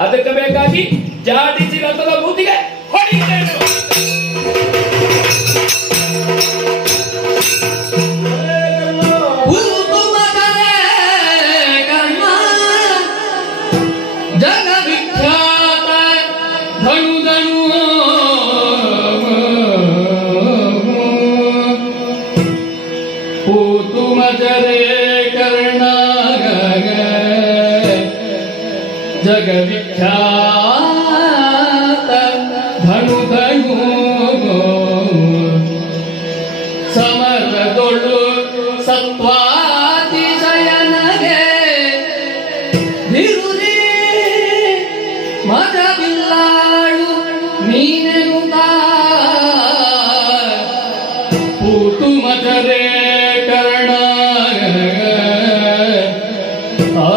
ಅದಕ್ಕೆ ಬೇಕಾಗಿ ಜಾಡಿಸಿ ರಥದ ಬೂದಿಗೆ ಹೊಡೆಯುತ್ತೇನೆ. जगविख्यात धनु धनु समरदोಳು सत्वातिशयनगे ಬಿರುರಿ ಮದಬಿಲ್ಲಾಳು ನೀನೆನುತ ಪೂತು ಮದರೆ ಕರ್ಣ ಆ